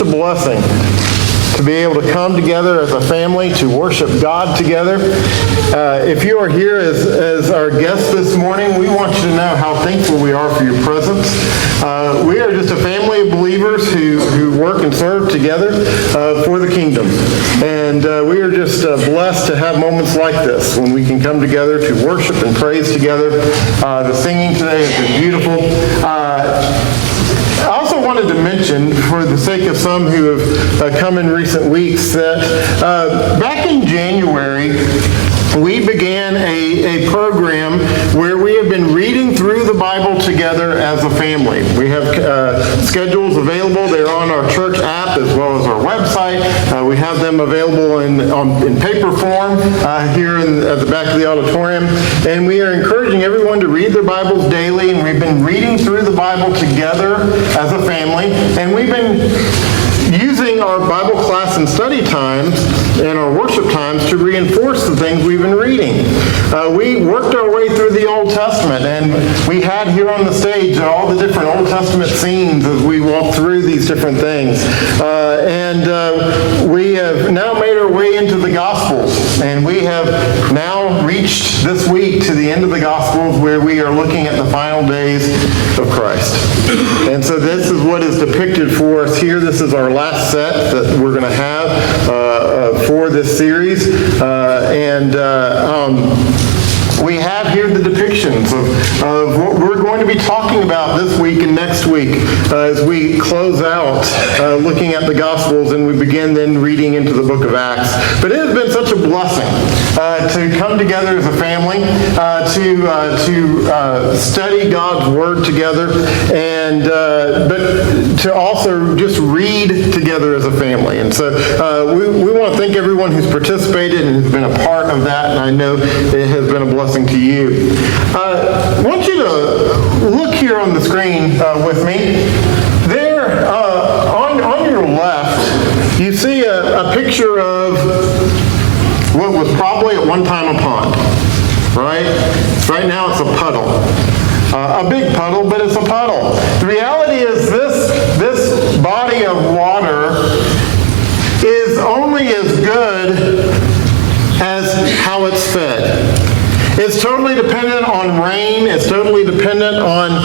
a blessing to be able to come together as a family to worship God together. If you are here as our guest this morning, we want you to know how thankful we are for your presence. We are just a family of believers who work and serve together for the kingdom. And we are just blessed to have moments like this when we can come together to worship and praise together. The singing today has been beautiful. I also wanted to mention, for the sake of some who have come in recent weeks, that back in January, we began a program where we have been reading through the Bible together as a family. We have schedules available. They're on our church app as well as our website. We have them available in paper form here at the back of the auditorium. And we are encouraging everyone to read their Bibles daily. And we've been reading through the Bible together as a family. And we've been using our Bible class and study times and our worship times to reinforce the things we've been reading. We worked our way through the Old Testament, and we had here on the stage all the different Old Testament scenes as we walked through these different things. We have now made our way into the Gospels, and we have now reached this week to the end of the Gospels where we are looking at the final days of Christ. And so this is what is depicted for us here. This is our last set that we're going to have for this series. We have here the depictions of what we're going to be talking about this week and next week as we close out looking at the Gospels and we begin then reading into the book of Acts. But it has been such a blessing to come together as a family, to study God's Word together, and but to also just read together as a family. And so we want to thank everyone who's participated and has been a part of that, and I know it has been a blessing to you. I want you to look here on the screen with me. There, on your left, you see a picture of what was probably at one time a pond, right? Right now it's a puddle. A big puddle, but it's a puddle. The reality is this body of water is only as good as how it's fed. It's totally dependent on rain. It's totally dependent on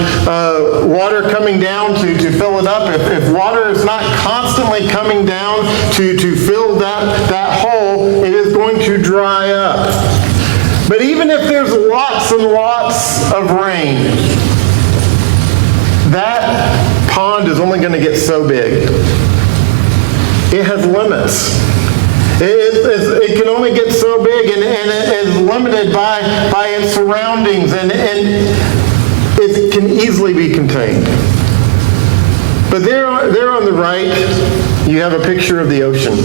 water coming down to fill it up. If water is not constantly coming down to fill that hole, it is going to dry up. But even if there's lots and lots of rain, that pond is only going to get so big. It has limits. It can only get so big, and it is limited by its surroundings, and it can easily be contained. But there on the right, you have a picture of the ocean.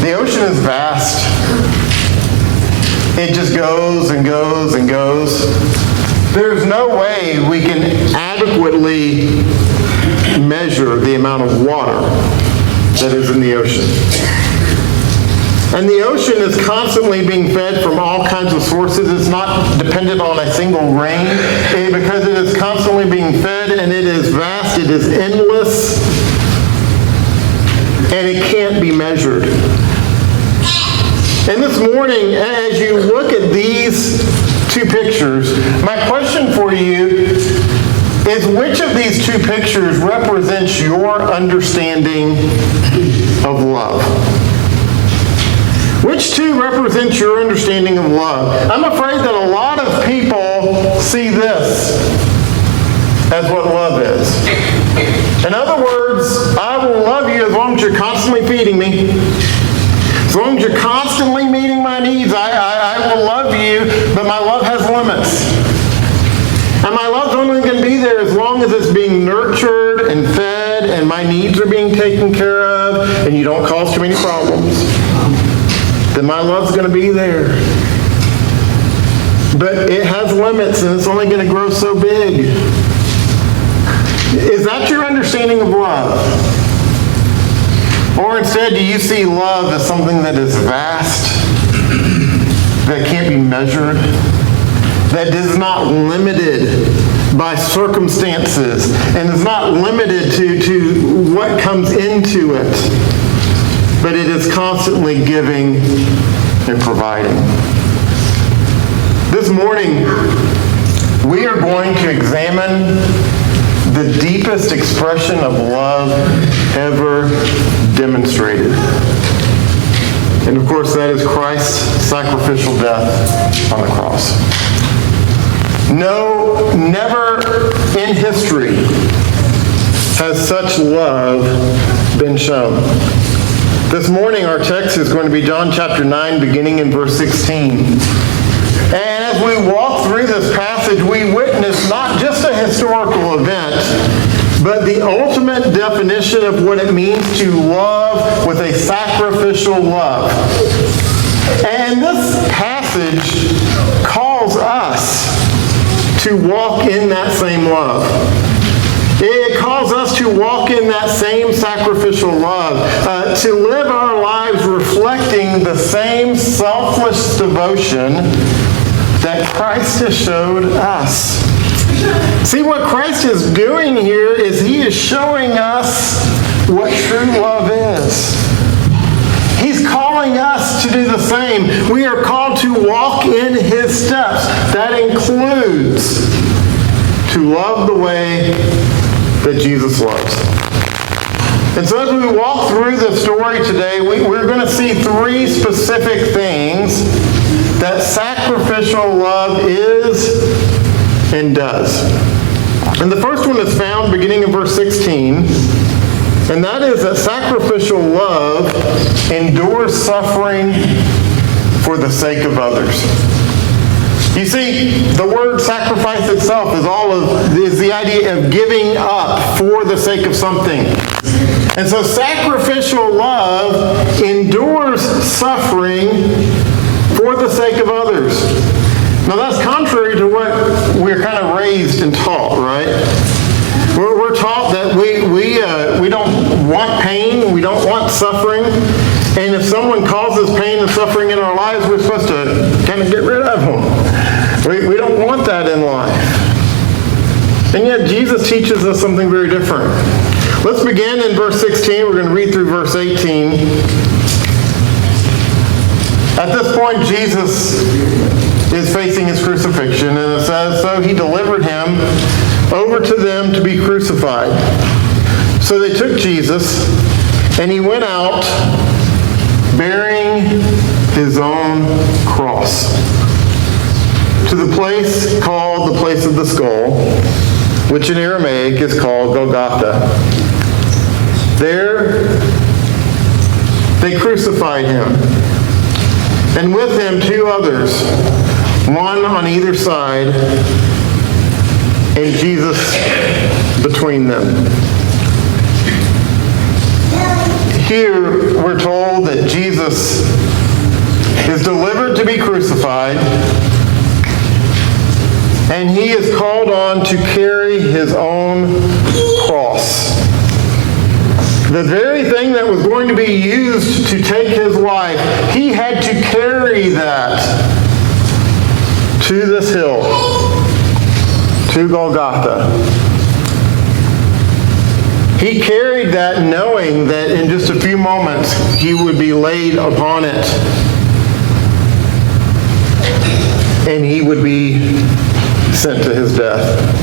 The ocean is vast. It just goes and goes and goes. There's no way we can adequately measure the amount of water that is in the ocean. And the ocean is constantly being fed from all kinds of sources. It's not dependent on a single rain because it is constantly being fed, and it is vast, it is endless, and it can't be measured. And this morning, as you look at these two pictures, my question for you is, which of these two pictures represents your understanding of love? Which two represents your understanding of love? I'm afraid that a lot of people see this as what love is. In other words, I will love you as long as you're constantly feeding me. As long as you're constantly meeting my needs, I will love you, but my love has limits. And my love's only going to be there as long as it's being nurtured and fed and my needs are being taken care of and you don't cause too many problems. Then my love's going to be there. But it has limits and it's only going to grow so big. Is that your understanding of love? Or instead, do you see love as something that is vast, that can't be measured, that is not limited by circumstances, and is not limited to what comes into it, but it is constantly giving and providing. This morning, we are going to examine the deepest expression of love ever demonstrated. And of course, that is Christ's sacrificial death on the cross. No, never in history has such love been shown. This morning, our text is going to be John chapter 9, beginning in verse 16. And as we walk through this passage, we witness not just a historical event, but the ultimate definition of what it means to love with a sacrificial love. And this passage calls us to walk in that same love. It calls us to walk in that same sacrificial love, to live our lives reflecting the same selfless devotion that Christ has showed us. See, what Christ is doing here is he is showing us what true love is. He's calling us to do the same. We are called to walk in his steps. That includes to love the way that Jesus loves. And so as we walk through the story today, we're going to see three specific things that sacrificial love is and does. And the first one is found beginning in verse 16, and that is that sacrificial love endures suffering for the sake of others. You see, the word sacrifice itself is the idea of giving up for the sake of something. And so sacrificial love endures suffering for the sake of others. Now that's contrary to what we're kind of raised and taught, right? We're taught that we don't want pain, we don't want suffering, and if someone causes pain and suffering in our lives, we're supposed to kind of get rid of them. We don't want that in life. And yet Jesus teaches us something very different. Let's begin in verse 16. We're going to read through verse 18. At this point, Jesus is facing his crucifixion, and it says, so he delivered him over to them to be crucified. So they took Jesus, and he went out bearing his own cross to the place called the place of the skull, which in Aramaic is called Golgotha. There they crucified him, and with him two others, one on either side, and Jesus between them. Here we're told that Jesus is delivered to be crucified, and he is called on to carry his own cross. The very thing that was going to be used to take his life, he had to carry that to this hill, to Golgotha. He carried that knowing that in just a few moments he would be laid upon it, and he would be sent to his death.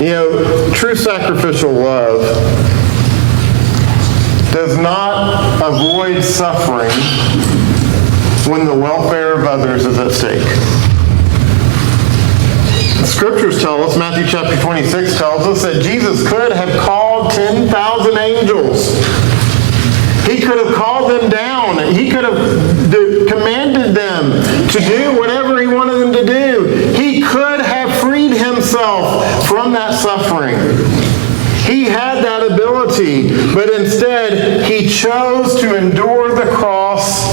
You know, true sacrificial love does not avoid suffering when the welfare of others is at stake. The scriptures tell us, Matthew chapter 26 tells us that Jesus could have called 10,000 angels. He could have called them down. He could have commanded them to do whatever he wanted them to do. He could have freed himself from that suffering. He had that ability, but instead he chose to endure the cross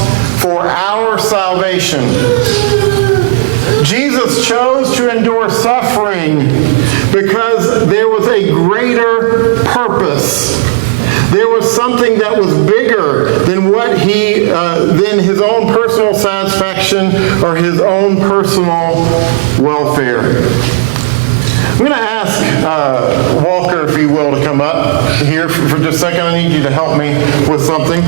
for our salvation. Jesus chose to endure suffering because there was a greater purpose. There was something that was bigger than than his own personal satisfaction or his own personal welfare. I'm going to ask Walker if you will, to come up here for just a second. I need you to help me with something.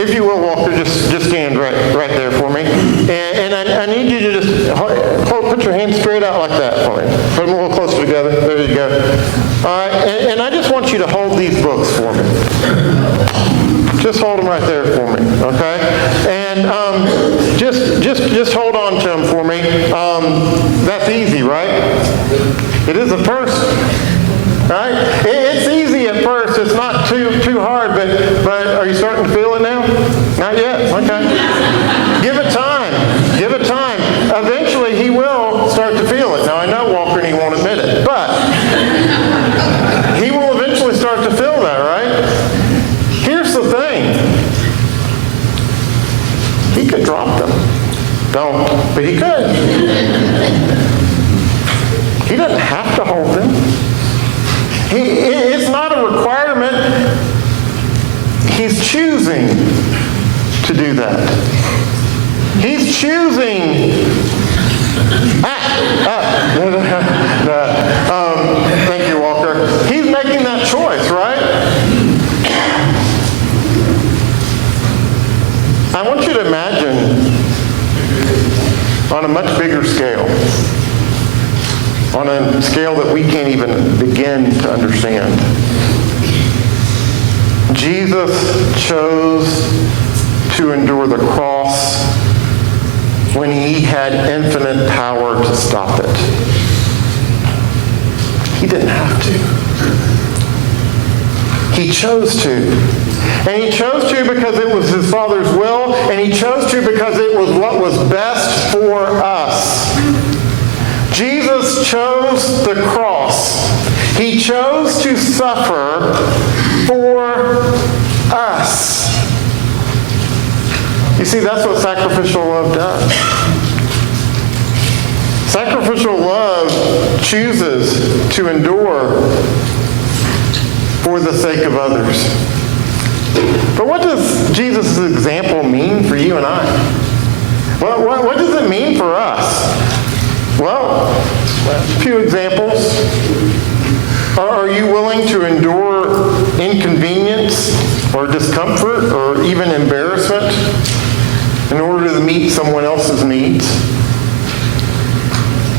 If you will, Walker, just stand right there for me. And I need you to just put your hands straight out like that for me. Put them a little closer together. There you go. All right. And I just want you to hold these books for me. Just hold them right there for me, okay? And just hold on to them for me. That's easy, right? It is at first, right? It's easy at first. It's not too hard, but are you starting to feel it now? Not yet? Okay. Give it time. Give it time. Eventually, he will start to feel it. Now, I know Walker and he won't admit it, but he will eventually start to feel that, right? Here's the thing. He could drop them. Don't, but he could. He doesn't have to hold them. It's not a requirement. He's choosing to do that. He's choosing. Thank you, Walker. He's making that choice, right? I want you to imagine on a much bigger scale, on a scale that we can't even begin to understand. Jesus chose to endure the cross when he had infinite power to stop it. He didn't have to. He chose to. And he chose to because it was his Father's will, and he chose to because it was what was best for us. Jesus chose the cross. He chose to suffer for us. You see, that's what sacrificial love does. Sacrificial love chooses to endure for the sake of others. But what does Jesus' example mean for you and I? What does it mean for us? Well, a few examples. Are you willing to endure inconvenience or discomfort or even embarrassment in order to meet someone else's needs?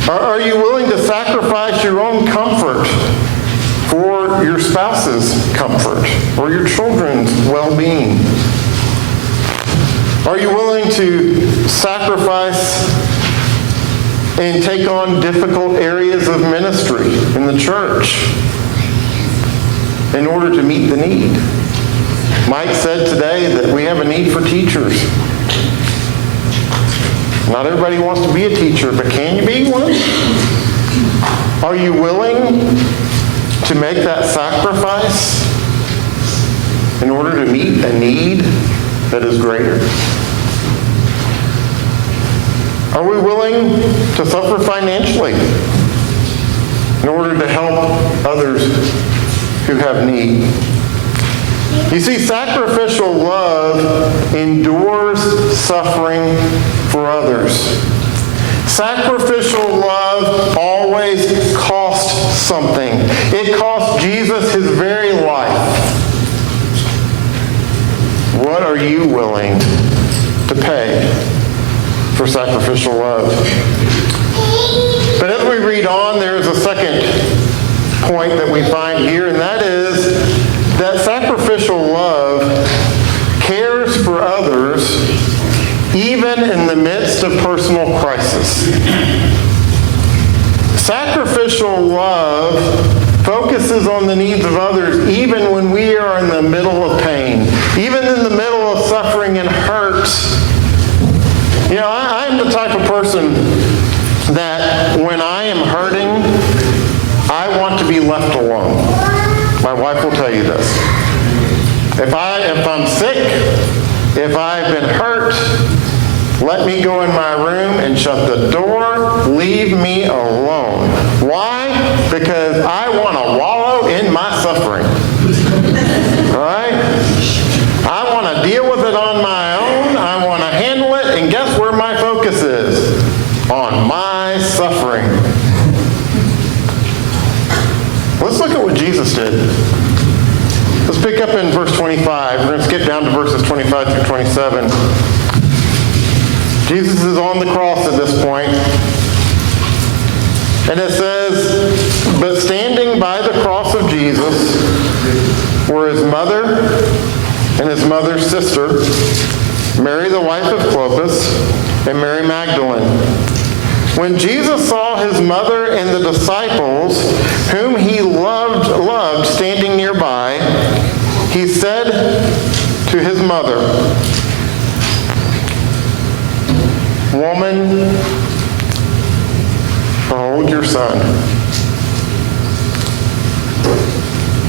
Are you willing to sacrifice your own comfort for your spouse's comfort or your children's well-being? Are you willing to sacrifice and take on difficult areas of ministry in the church in order to meet the need? Mike said today that we have a need for teachers. Not everybody wants to be a teacher, but can you be one? Are you willing to make that sacrifice in order to meet a need that is greater? Are we willing to suffer financially in order to help others who have need? You see, sacrificial love endures suffering for others. Sacrificial love always costs something. It cost Jesus his very life. What are you willing to pay for sacrificial love? But as we read on, there's a second point that we find here, and that is that sacrificial love cares for others even in the midst of personal crisis. Sacrificial love focuses on the needs of others even when we are in the middle of pain, even in the middle of suffering and hurt. You know, I'm the type of person that when I am hurting, I want to be left alone. My wife will tell you this. If I'm sick, if I've been hurt, let me go in my room and shut the door. Leave me alone. Why? Because I want to wallow in my suffering. All right? I want to deal with it on my own. I want to handle it. And guess where my focus is? On suffering. Let's look at what Jesus did. Let's pick up in verse 25. We're going to skip down to verses 25 through 27. Jesus is on the cross at this point. And it says, "But standing by the cross of Jesus were his mother and his mother's sister, Mary the wife of Clopas, and Mary Magdalene. When Jesus saw his mother and the disciples, whom he loved standing nearby, he said to his mother, 'Woman, behold your son.'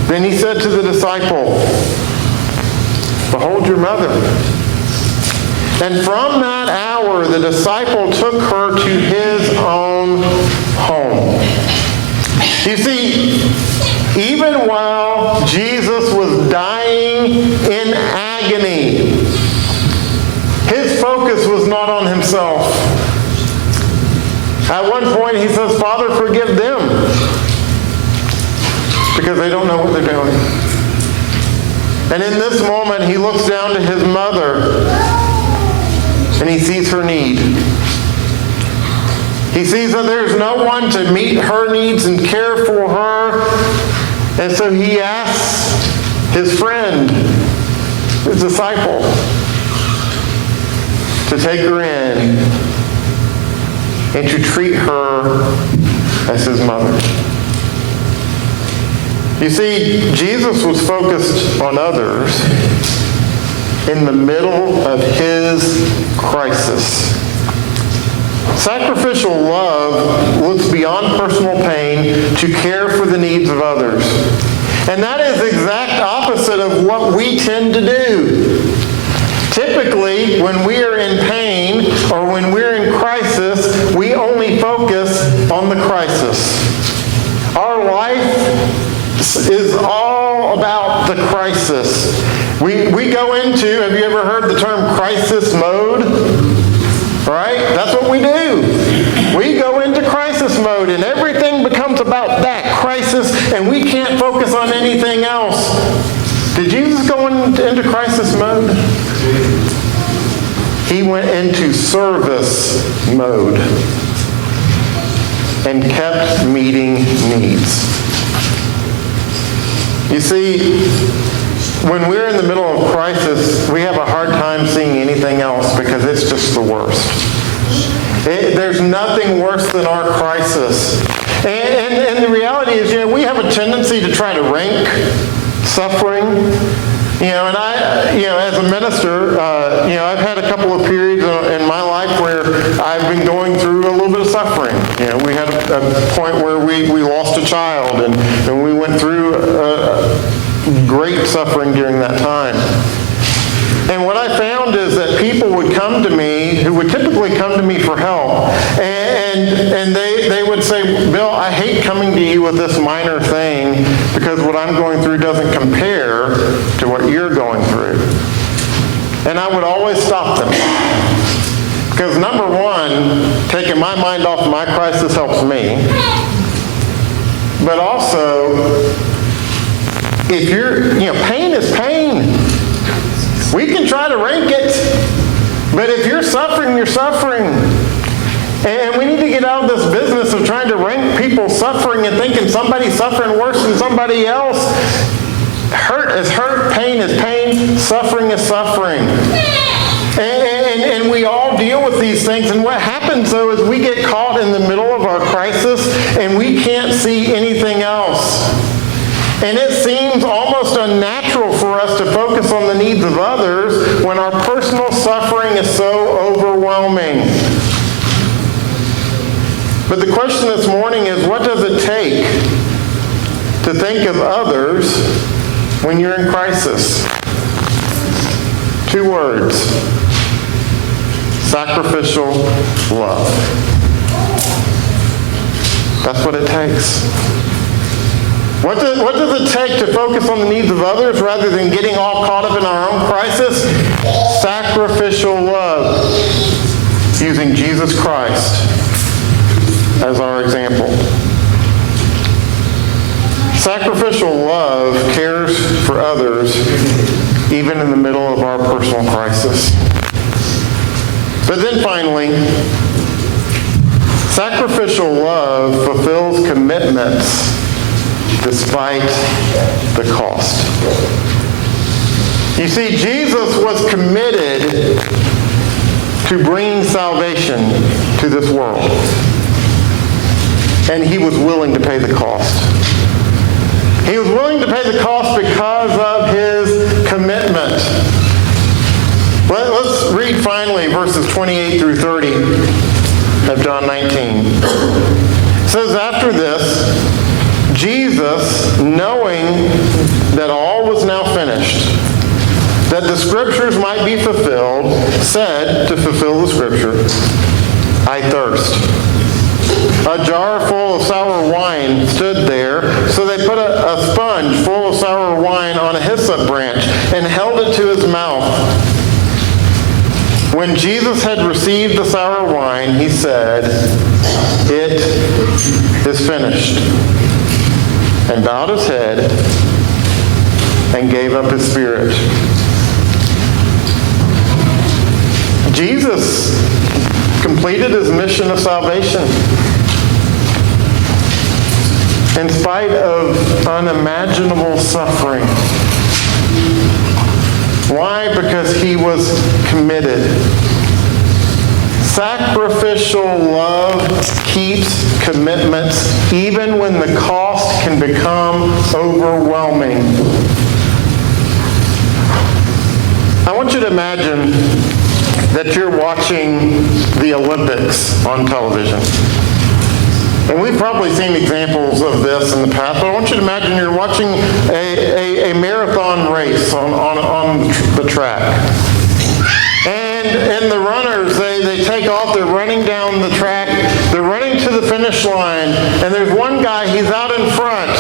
Then he said to the disciple, 'Behold your mother.' And from that hour the disciple took her to his own home." You see, even while Jesus was dying in agony, his focus was not on himself. At one point he says, "Father, forgive them, because they don't know what they're doing." And in this moment he looks down to his mother and he sees her need. He sees that there's no one to meet her needs and care for her. And so he asks his friend, his disciple, to take her in and to treat her as his mother. You see, Jesus was focused on others in the middle of his crisis. Sacrificial love looks beyond personal pain to care for the needs of others. And that is the exact opposite of what we tend to do. Typically, when we are in pain or when we're in crisis, we only focus on the crisis. Our life is all about the crisis. We go into, have you ever heard the term crisis mode? Right? That's what we do. We go into crisis mode and everything becomes about that crisis and we can't focus on anything else. Did Jesus go into crisis mode? He went into service mode and kept meeting needs. You see, when we're in the middle of crisis, we have a hard time seeing anything else because it's just the worst. There's nothing worse than our crisis. And the reality is, we have a tendency to try to rank suffering. And I, as a minister, I've had a couple of periods in my life where I've been going through a little bit of suffering. We had a point where we lost a child, and we went through great suffering during that time. And what I found is that people would come to me, who would typically come to me for help, and they would say, "Bill, I hate coming to you with this minor thing because what I'm going through doesn't compare to what you're going through." And I would always stop them. Because number one, taking my mind off my crisis helps me. But also, if pain is pain. We can try to rank it, but if you're suffering, you're suffering. And we need to get out of this business of trying to rank people's suffering and thinking somebody's suffering worse than somebody else. Hurt is hurt, pain is pain, suffering is suffering. And we all deal with these things, and what happens though is we get caught in the middle of our crisis and we can't see anything else. And it seems almost unnatural for us to focus on the needs of others when our personal suffering is so overwhelming. But the question this morning is, what does it take to think of others when you're in crisis? 2 words: sacrificial love. That's what it takes. What does it take to focus on the needs of others rather than getting all caught up in our own crisis? Sacrificial love, using Jesus Christ as our example. Sacrificial love cares for others even in the middle of our personal crisis. But then finally, sacrificial love fulfills commitments despite the cost. You see, Jesus was committed to bringing salvation to this world, and he was willing to pay the cost. He was willing to pay the cost because of his commitment. Let's read finally verses 28 through 30 of John 19. It says, after this, Jesus, knowing that all was now finished, that the Scriptures might be fulfilled, said, to fulfill the Scripture, I thirst. A jar full of sour wine stood there, so they put a sponge full of sour wine on a hyssop branch and held it to his mouth. When Jesus had received the sour wine, he said, it is finished, and bowed his head and gave up his spirit. Jesus completed his mission of salvation in spite of unimaginable suffering. Why? Because he was committed. Sacrificial love keeps commitments even when the cost can become overwhelming. I want you to imagine that you're watching the Olympics on television. And we've probably seen examples of this in the past, but I want you to imagine you're watching a marathon race on the track. And the runners, they take off, they're running down the track, they're running to the finish line, and there's one guy, he's out in front,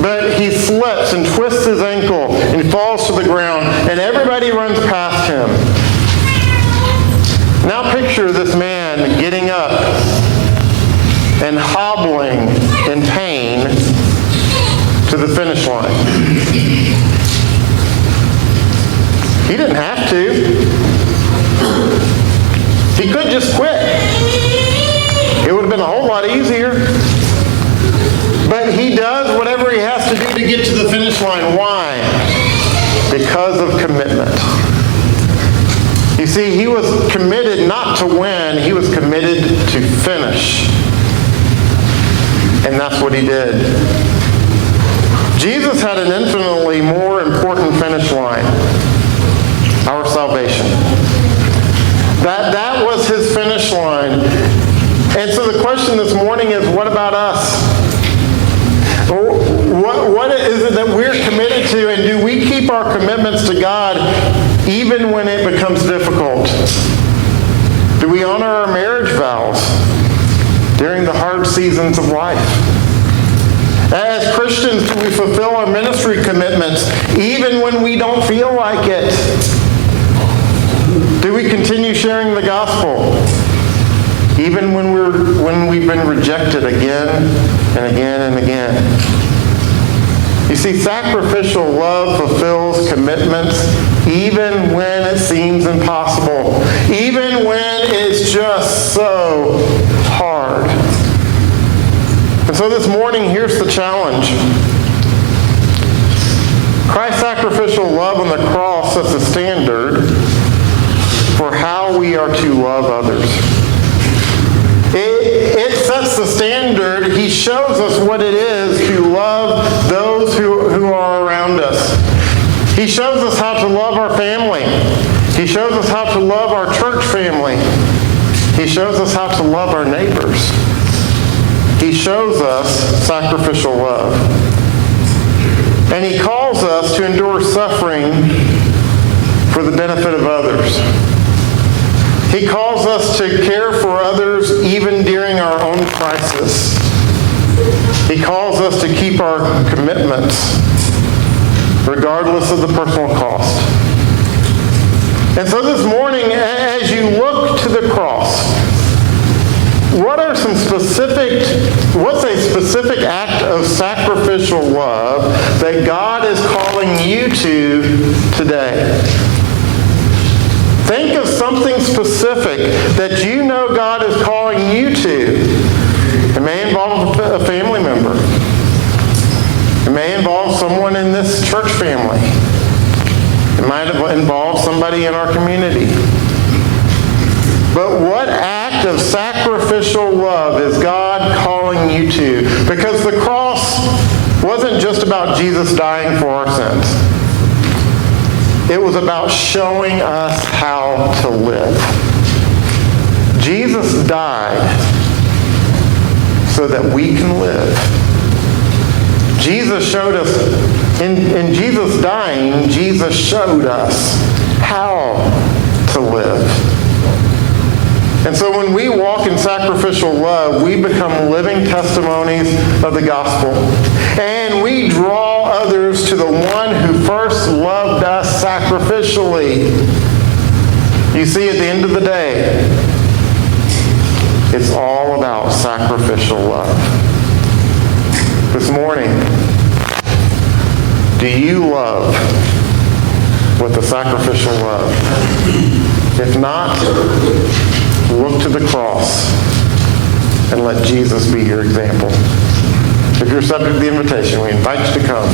but he slips and twists his ankle and falls to the ground, and everybody runs past him. Now picture this man getting up and hobbling in pain to the finish line. He didn't have to. He could just quit. It would have been a whole lot easier. But he does whatever he has to do to get to the finish line. Why? Because of commitment. You see, he was committed not to win, he was committed to finish. And that's what he did. Jesus had an infinitely more important finish line, our salvation. That was his finish line. And so the question this morning is, what about us? What is it that we're committed to, and do we keep our commitments to God even when it becomes difficult? Do we honor our marriage vows during the hard seasons of life? As Christians, do we fulfill our ministry commitments even when we don't feel like it? Do we continue sharing the gospel even when we've been rejected again and again and again? You see, sacrificial love fulfills commitments even when it seems impossible, even when it's just so hard. And so this morning, here's the challenge. Christ's sacrificial love on the cross sets a standard for how we are to love others. It sets the standard. He shows us what it is to love those who are around us. He shows us how to love our family. He shows us how to love our church family. He shows us how to love our neighbors. He shows us sacrificial love. And he calls us to endure suffering for the benefit of others. He calls us to care for others even during our own crisis. He calls us to keep our commitments regardless of the personal cost. And so this morning, as you look to the cross, what's a specific act of sacrificial love that God is calling you to today? Think of something specific that you know God is calling you to. It may involve a family member. It may involve someone in this church family. It might involve somebody in our community. But what act of sacrificial love is God calling you to? Because the cross wasn't just about Jesus dying for our sins. It was about showing us how to live. Jesus died so that we can live. Jesus showed us, in Jesus dying, Jesus showed us how to live. And so when we walk in sacrificial love, we become living testimonies of the gospel. And we draw others to the one who first loved us sacrificially. You see, at the end of the day, it's all about sacrificial love. This morning, do you love with a sacrificial love? If not, look to the cross and let Jesus be your example. If you're subject to the invitation, we invite you to come.